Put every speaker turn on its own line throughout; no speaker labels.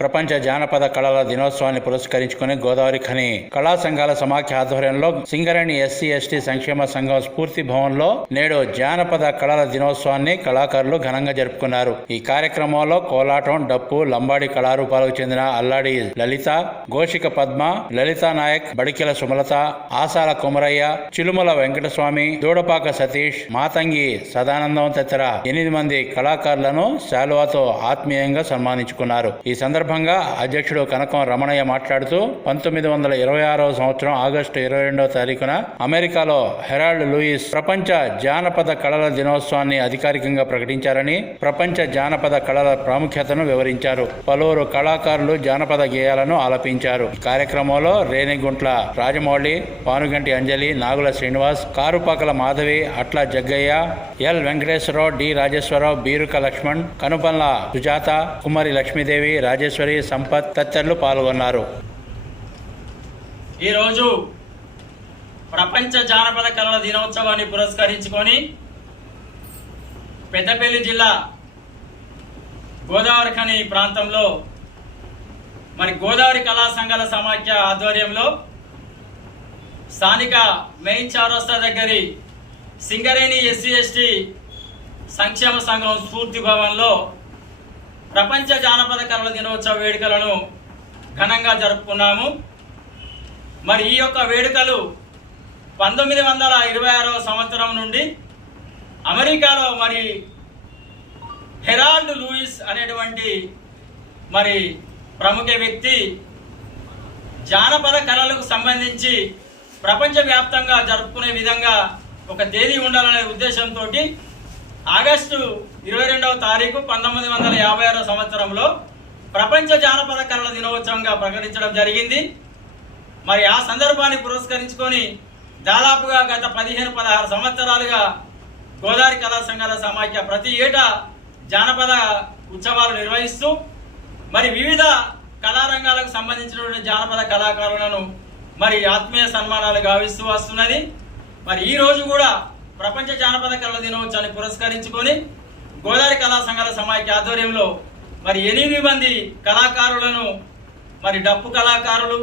ప్రపంచ జానపద కళల దినోత్సవాన్ని పురస్కరించుకుని గోదావరి ఖని కళా సంఘాల సమాఖ్య ఆధ్వర్యంలో సింగరేణి ఎస్సీ ఎస్టీ సంక్షేమ సంఘం స్ఫూర్తి భవన్లో నేడు జానపద కళల దినోత్సవాన్ని కళాకారులు ఘనంగా జరుపుకున్నారు. ఈ కార్యక్రమంలో కోలాటం డప్పు లంబాడి కళారూపాలకు చెందిన అల్లాడి లలిత గోషిక పద్మ లలిత నాయక్ బడికెల సుమలత ఆసాల కుమరయ్య చిలుమల వెంకటస్వామి దూడపాక సతీష్ మాతంగి సదానందం తదితర ఎనిమిది మంది కళాకారులను శాలువాతో ఆత్మీయంగా సన్మానించుకున్నారు. ఈ సందర్భంగా అధ్యక్షుడు కనకం రమణయ్య మాట్లాడుతూ పంతొమ్మిది వందల ఇరవై ఆరవ సంవత్సరం ఆగస్టు ఇరవై రెండవ తారీఖున అమెరికాలో హెరాల్డ్ లూయిస్ ప్రపంచ జానపద కళల దినోత్సవాన్ని అధికారికంగా ప్రకటించారని ప్రపంచ జానపద కళల ప్రాముఖ్యతను వివరించారు. పలువురు కళాకారులు జానపద గేయాలను ఆలపించారు. ఈ కార్యక్రమంలో రేణిగుంట్ల రాజమౌళి పానుగంటి అంజలి నాగుల శ్రీనివాస్ కారుపాకల మాధవి అట్ల జగ్గయ్య ఎల్ వెంకటేశ్వరరావు డి రాజేశ్వరరావు బీరుక లక్ష్మణ్ కనుపల్ల సుజాత కుమారి లక్ష్మీదేవి రాజేశ్వర సంపత్ తదితరులు పాల్గొన్నారు.
ఈరోజు ప్రపంచ జానపద కళల దినోత్సవాన్ని పురస్కరించుకొని పెద్దపల్లి జిల్లా గోదావరి ఖని ప్రాంతంలో మరి గోదావరి కళా సంఘాల సమాఖ్య ఆధ్వర్యంలో స్థానిక మెయిన్ చౌరస్తా దగ్గరి సింగరేణి ఎస్సీ ఎస్టీ సంక్షేమ సంఘం స్ఫూర్తి భవన్లో ప్రపంచ జానపద కళల దినోత్సవ వేడుకలను ఘనంగా జరుపుకున్నాము. మరి ఈ యొక్క వేడుకలు పంతొమ్మిది వందల ఇరవై ఆరవ సంవత్సరం నుండి అమెరికాలో మరి హెరాల్డ్ లూయిస్ అనేటువంటి మరి ప్రముఖ వ్యక్తి జానపద కళలకు సంబంధించి ప్రపంచవ్యాప్తంగా జరుపుకునే విధంగా ఒక తేదీ ఉండాలనే ఉద్దేశంతో ఆగస్టు ఇరవై రెండవ తారీఖు పంతొమ్మిది వందల యాభై ఆరో సంవత్సరంలో ప్రపంచ జానపద కళల దినోత్సవంగా ప్రకటించడం జరిగింది. మరి ఆ సందర్భాన్ని పురస్కరించుకొని దాదాపుగా గత పదిహేను పదహారు సంవత్సరాలుగా గోదావరి కళా సంఘాల సమాఖ్య ప్రతి ఏటా జానపద ఉత్సవాలు నిర్వహిస్తూ మరి వివిధ కళారంగాలకు సంబంధించినటువంటి జానపద కళాకారులను మరి ఆత్మీయ సన్మానాలు గావిస్తూ వస్తున్నది. మరి ఈ రోజు కూడా ప్రపంచ జానపద కళల దినోత్సవాన్ని పురస్కరించుకొని గోదావరి కళా సంఘాల సమాఖ్య ఆధ్వర్యంలో మరి ఎనిమిది మంది కళాకారులను మరి డప్పు కళాకారులు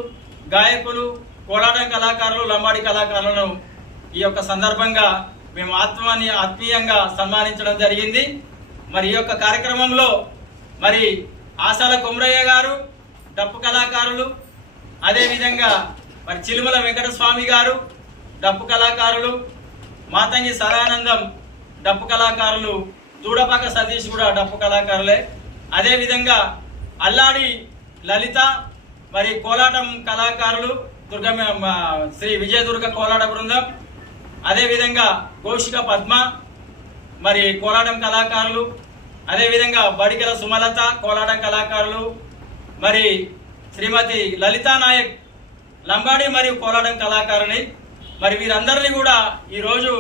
గాయకులు కోలాటం కళాకారులు లంబాడి కళాకారులను ఈ యొక్క సందర్భంగా మేము ఆత్మాన్ని ఆత్మీయంగా సన్మానించడం జరిగింది. మరి ఈ యొక్క కార్యక్రమంలో మరి ఆశాల కుమరయ్య గారు డప్పు కళాకారులు అదేవిధంగా మరి చిలుమల వెంకటస్వామి గారు డప్పు కళాకారులు మాతంగి సదానందం డప్పు కళాకారులు దూడపాక సతీష్ కూడా డప్పు కళాకారులే. అదేవిధంగా అల్లాడి లలిత మరి కోలాటం కళాకారులు దుర్గ శ్రీ విజయదుర్గ కోలాట బృందం. అదేవిధంగా కౌశిక పద్మ మరి కోలాటం కళాకారులు. అదేవిధంగా బడికెల సుమలత కోలాటం కళాకారులు. మరి శ్రీమతి లలితా నాయక్ లంబాడి మరియు కోలాటం కళాకారుని మరి వీరందరినీ కూడా ఈరోజు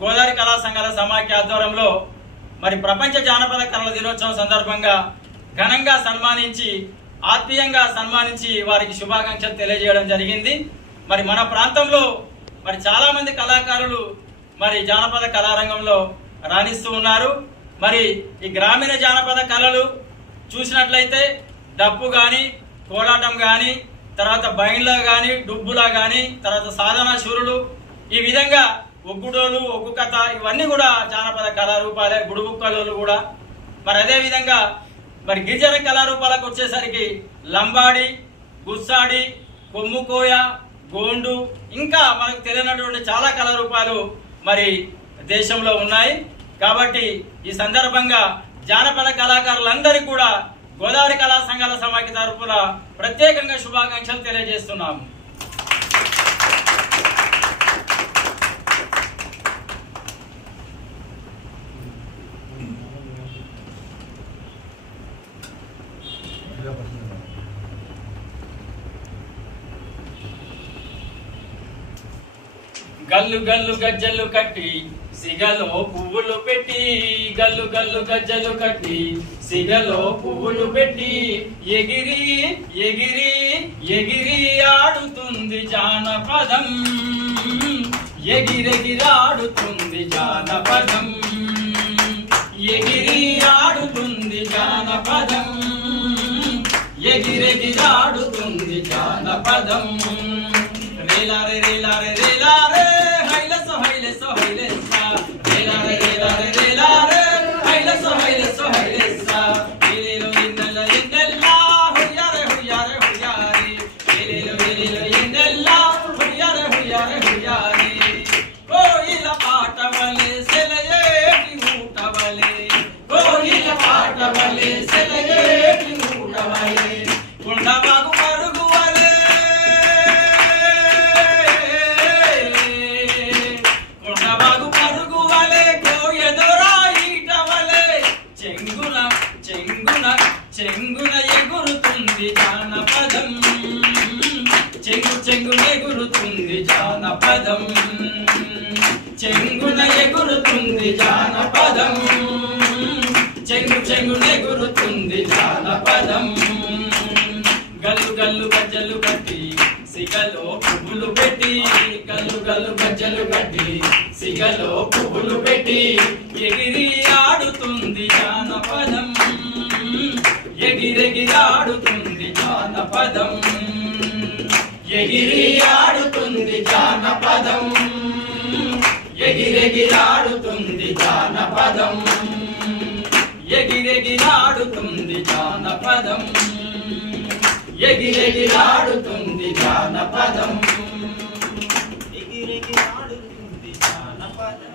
గోదావరి కళా సంఘాల సమాఖ్య ఆధ్వర్యంలో మరి ప్రపంచ జానపద కళల దినోత్సవం సందర్భంగా ఘనంగా సన్మానించి ఆత్మీయంగా సన్మానించి వారికి శుభాకాంక్షలు తెలియజేయడం జరిగింది. మరి మన ప్రాంతంలో మరి చాలామంది కళాకారులు మరి జానపద కళారంగంలో రాణిస్తూ ఉన్నారు. మరి ఈ గ్రామీణ జానపద కళలు చూసినట్లయితే డప్పు కానీ కోలాటం కానీ తర్వాత బైండ్లా కానీ డుబ్బులా కానీ తర్వాత సాధన శూరులు ఈ విధంగా ఒగ్గుడోలు ఒగ్గు కథ ఇవన్నీ కూడా జానపద కళారూపాలే గుడుబుక్కలు కూడా. మరి అదే విధంగా మరి గిరిజన కళారూపాలకు వచ్చేసరికి లంబాడి గుస్సాడి కొమ్ముకోయ గోండు ఇంకా మనకు తెలియనటువంటి చాలా కళారూపాలు మరి దేశంలో ఉన్నాయి. కాబట్టి ఈ సందర్భంగా జానపద కళాకారులందరికీ కూడా గోదావరి కళా సంఘాల సమాఖ్య తరఫున ప్రత్యేకంగా శుభాకాంక్షలు తెలియజేస్తున్నాము. గల్లు గల్లు గజ్జలు కట్టి సిగలో పువ్వులు పెట్టి గల్లు గల్లు గజ్జలు కట్టి సిగలో పువ్వులు పెట్టి ఎగిరి ఎగిరి ఎగిరి ఆడుతుంది జానపదం. ఎగిరెగిరాడుతుంది జానపదం. ఎగిరి ఆడుతుంది జానపదం. ఎగిరెగిరాడుతుంది జానపదం. రేలారే రేలారే రేలారే. చెంగున ఎగురుతుంది జానపదం. చెంగు చెంగున ఎగురుతుంది జానపదం. చెంగున ఎగురుతుంది జానపదం. చెంగు చెంగున ఎగురుతుంది జానపదం. గల్లు గల్లు గజ్జలు కట్టి సిగలో పువ్వులు పెట్టి గల్లు గల్లు గజ్జలు కట్టి సిగలో పువ్వులు పెట్టి ఎగిరి ఆడుతుంది ఎగిరెగిరాడుతుంది జానపదం ఎగిరి ఆడుతుంది జానపదం ఎగిరెగిరాడుతుంది జానపదం ఎగిరెగిరాడుతుంది జానపదం ఎగిరెగిరాడుతుంది జానపదం ఎగిరెగిరాడుతుంది జానపదం